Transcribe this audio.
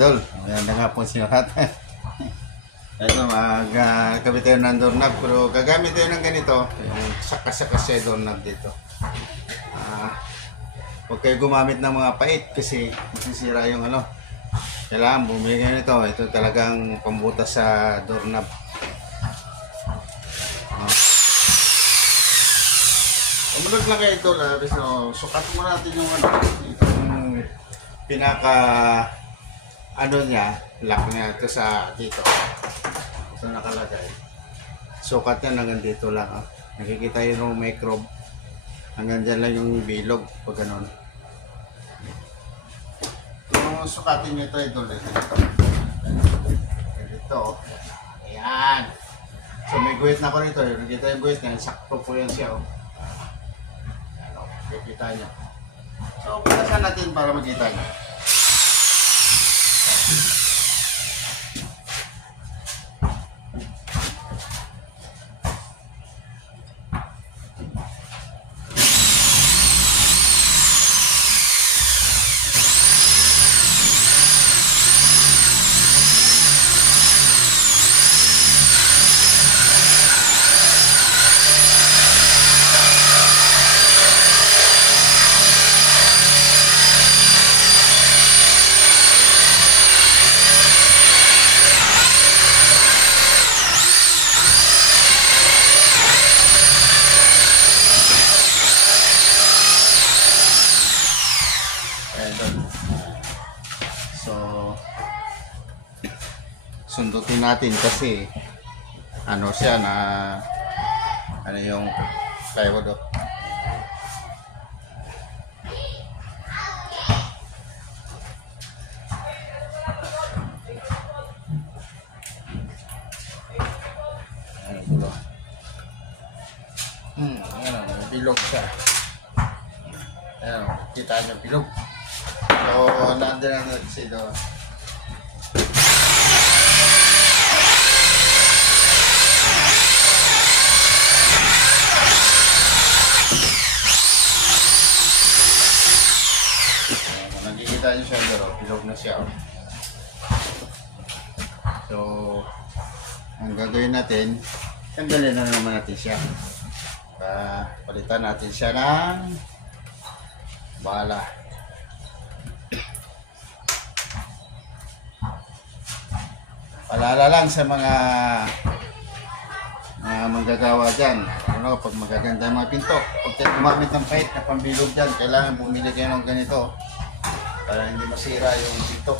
idol. Maganda nga po siya lahat. Ito, magkabit tayo ng doorknob. Pero gagamit tayo ng ganito. Yung saka-saka siya doorknob dito. Huwag kayo gumamit ng mga pait kasi masisira yung ano. Kailangan bumili kayo nito. Ito talagang pambutas sa doorknob. Sumunod lang kayo ito. Sukat mo natin yung ano. Itong pinaka ano niya. Lock niya ito sa dito. Ito nakalagay. Sukat niya hanggang dito lang. Nakikita yun yung microbe. Hanggang dyan lang yung bilog. Pag ganon. Kung sukatin nyo ito, ito. Ito. Ayan. So may guhit na ko nito. Nakikita yung guhit niya. Sakto po yan siya. Ano, nakikita niya. So pinasan natin para makita niya. So sundutin natin kasi ano siya na ano yung plywood. Ayan, bilog siya. Ayan, kita nyo bilog. So, nandun na natin sila. Nakikita nyo siya, pero bilog na siya. So, ang gagawin natin, tanggalin na naman natin siya. Palitan natin siya ng bala. Paalala lang sa mga manggagawa dyan. Ano, pag magaganda ang mga pinto, huwag tayo gumamit ng pait na pambilog dyan. Kailangan bumili kayo ng ganito para hindi masira yung pinto.